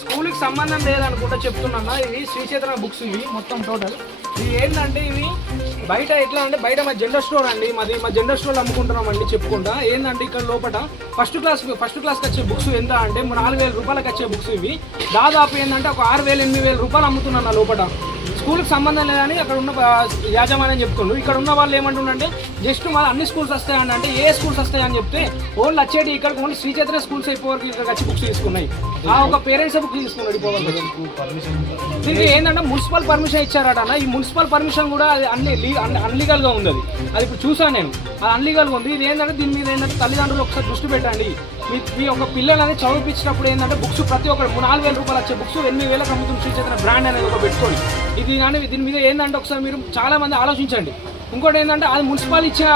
School కి సంబంధం లేదనుకుంటా చెప్తున్నా. ఇవి శ్రీ చైతన్య బుక్స్ ఇవి మొత్తం టోటల్. ఇవి ఏంటంటే ఇవి బయట ఎట్లా అంటే బయట మా జనరల్ స్టోర్ అండి, మాది మా జనరల్ స్టోర్ అమ్ముకుంటున్నామండి చెప్పుకుంటా. ఏంటంటే ఇక్కడ లోపల ఫస్ట్ క్లాస్కి వచ్చే బుక్స్ ఎంత అంటే 4,000 రూపాయలకి వచ్చే బుక్స్ ఇవి. దాదాపు ఏంటంటే ఒక 6,000 8,000 రూపాయలు అమ్ముతున్నాను లోపల. స్కూల్కి సంబంధం లేదని అక్కడ ఉన్న యాజమాన్యం చెప్తుండ్రు. ఇక్కడ ఉన్న వాళ్ళు ఏమంటుండే జస్ట్ మా అన్ని స్కూల్స్ వస్తాయని అంటే ఏ స్కూల్స్ వస్తాయని చెప్తే ఓన్లీ వచ్చేది ఇక్కడ ఓన్లీ శ్రీ చైతన్య స్కూల్స్ అయిపోవరకు ఇక్కడికి వచ్చి బుక్స్ తీసుకున్నాయి. ఆ ఒక పేరెంట్స్ బుక్ తీసుకున్నాడు ఇపోవాలి. దీనికి ఏంటంటే మున్సిపల్ పర్మిషన్ ఇచ్చారట. ఈ మున్సిపల్ పర్మిషన్ కూడా అది అన్లీగల్గా ఉంది. అది ఇప్పుడు చూసాను నేను, అది అన్లీగల్గా ఉంది. ఇది ఏంటంటే దీని మీద ఏంటంటే తల్లిదండ్రులు ఒకసారి దృష్టి పెట్టండి. మీ ఒక పిల్లలని చదివించినప్పుడు ఏంటంటే బుక్స్ ప్రతి ఒక్కరు 4,000 రూపాయలు వచ్చే బుక్స్ 8,000 అమ్ముతుంది శ్రీ చైతన్య బ్రాండ్ అనేది ఒక పెట్టుకోండి. ఇది కానీ దీని మీద ఏంటంటే ఒకసారి మీరు చాలా మంది ఆలోచించండి. ఇంకోటి ఏంటంటే అది మున్సిపల్ ఇచ్చే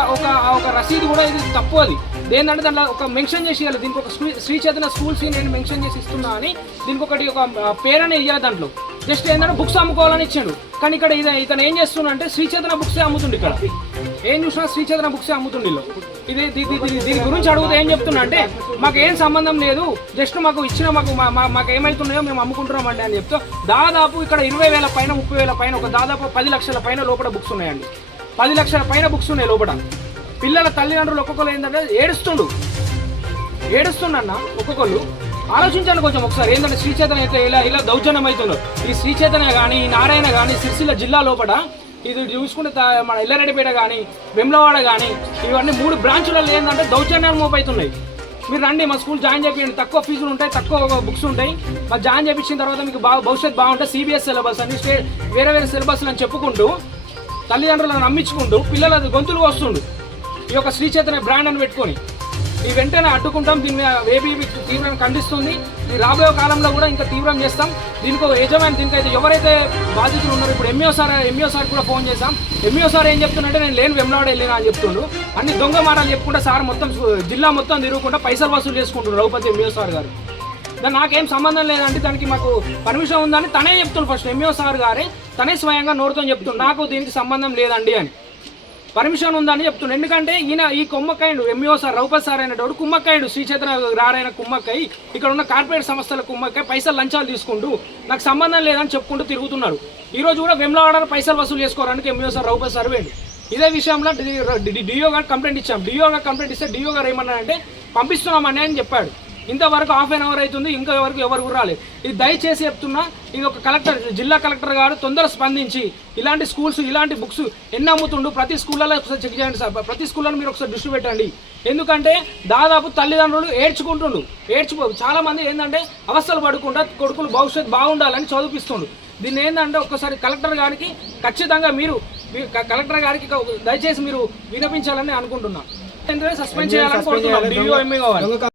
ఒక రసీదు కూడా ఇది తప్పు. అది ఏంటంటే దాంట్లో ఒక మెన్షన్ చేసి ఇవ్వాలి, దీనికి ఒక శ్రీ చైతన్య స్కూల్స్ నేను మెన్షన్ చేసి ఇస్తున్నా అని దీనికి ఒకటి ఒక పేరు అనేది ఇవ్వాలి. దాంట్లో జస్ట్ ఏంటంటే బుక్స్ అమ్ముకోవాలని ఇచ్చాడు. కానీ ఇక్కడ ఇతను ఏం చేస్తున్నా అంటే శ్రీ చైతన్య బుక్సే అమ్ముతుంది. ఇక్కడ ఏం చూసినా శ్రీ చైతన్య బుక్సే అమ్ముతుంది. దీని గురించి అడిగితే ఏం చెప్తున్నా అంటే మాకు ఏం సంబంధం లేదు, జస్ట్ మాకు ఇచ్చిన మాకు ఏమవుతున్నాయో మేము అమ్ముకుంటున్నామండి అని చెప్తే దాదాపు ఇక్కడ 20,000 పైన 30,000 పైన ఒక దాదాపు 10 లక్షల పైన లోపల బుక్స్ ఉన్నాయండి. 10 లక్షల పైన బుక్స్ ఉన్నాయి లోపల. పిల్లల తల్లిదండ్రులు ఒక్కొక్కరు ఏంటంటే ఏడుస్తుండన్న ఒక్కొక్కరు. ఆలోచించండి కొంచెం ఒకసారి. ఏంటంటే శ్రీ చైతన్య ఇలా దౌర్జన్యం అవుతుందో. ఈ శ్రీ చైతన్య కానీ ఈ నారాయణ కానీ సిరిసిల్ల జిల్లా లోపల ఇది చూసుకుంటే మన ఎల్లారెడ్డిపేట కానీ వెమ్లవాడ కానీ ఇవన్నీ 3 బ్రాంచులలో ఏంటంటే దౌర్జన్యాలు మోపవుతున్నాయి. మీరు రండి మా స్కూల్ జాయిన్ చేయండి, తక్కువ ఫీజులు ఉంటాయి, తక్కువ బుక్స్ ఉంటాయి. మా జాయిన్ చేయించిన తర్వాత మీకు భవిష్యత్తు బాగుంటుంది. CBSE సిలబస్ అని వేరే సిలబస్లు అని చెప్పుకుంటూ తల్లిదండ్రులను నమ్మించుకుంటూ పిల్లల గొంతులు వస్తుండు ఈ యొక్క శ్రీ చైతన్య బ్రాండ్ అని పెట్టుకొని ఈ వెంటనే అడ్డుకుంటాం. దీన్ని ఏబీవీ తీవ్రంగా ఖండిస్తుంది. ఈ రాబోయే కాలంలో కూడా ఇంకా తీవ్రం చేస్తాం. దీనికి యజమాని దీనికైతే ఎవరైతే బాధితులు ఉన్నారో ఇప్పుడు ఎంఈఓ సార్ కూడా ఫోన్ చేశాం. ఎంఈఓ సార్ ఏం చెప్తున్నట్టే నేను లేని వెమ్లవాడ వెళ్ళినా అని చెప్తుండు. అన్ని దొంగ మాటలు చెప్పుకుంటే సార్ మొత్తం జిల్లా మొత్తం తిరుగుకుంటా పైసలు వసూలు చేసుకుంటున్నారు రఘుపతి ఎంఈఓ సార్ గారు. దాన్ని నాకేం సంబంధం లేదంటే దానికి మాకు పర్మిషన్ ఉందని తనే చెప్తుండు. ఫస్ట్ ఎంఈఓ సార్ గారే తనే స్వయంగా నోరుతో చెప్తుండు నాకు దీనికి సంబంధం లేదండి అని, పర్మిషన్ ఉందని చెప్తుండే. ఎందుకంటే ఈ కుమ్మక్కాయుడు ఎంఈఓ సార్ రఘుపతి సార్ అయినటువంటి కుమ్మక్కాయుడు శ్రీ చైతన్య రారైన కుమ్మక్కాయి ఇక్కడ ఉన్న కార్పొరేట్ సంస్థల కుమ్మక్కాయి పైసలు లంచాలు తీసుకుంటూ నాకు సంబంధం లేదని చెప్పుకుంటూ తిరుగుతున్నారు. ఈరోజు కూడా వెమ్లవాడలో పైసలు వసూలు చేసుకోవడానికి ఎంఈఓ సార్ రఘుపతి సార్ వేయండి. ఇదే విషయంలో డిఓ గారు కంప్లైంట్ ఇచ్చాం. డిఓ గారు కంప్లైంట్ ఇస్తే డిఓ గారు ఏమన్నారంటే పంపిస్తున్నామని అని చెప్పాడు. ఇంతవరకు ½ an hour అవుతుంది, ఇంకా ఎవరు రాలేదు. ఇది దయచేసి చెప్తున్నా, ఇది ఒక జిల్లా కలెక్టర్ గారు తొందర స్పందించి ఇలాంటి స్కూల్స్ ఇలాంటి బుక్స్ ఎన్ని అమ్ముతుండు ప్రతి స్కూళ్ళలో ఒకసారి చెక్ చేయండి సార్. ప్రతి స్కూళ్ళలో మీరు ఒకసారి దృష్టి పెట్టండి. ఎందుకంటే దాదాపు తల్లిదండ్రులు చాలా మంది ఏంటంటే అవస్థలు పడుకుంటా కొడుకులు భవిష్యత్తు బాగుండాలని చదివిస్తుండు. దీన్ని ఏంటంటే ఒక్కసారి కలెక్టర్ గారికి ఖచ్చితంగా కలెక్టర్ గారికి దయచేసి మీరు వినిపించాలని అనుకుంటున్నాను. సస్పెండ్ చేయాలని కోరుతున్నాను. DO ME కావాలి.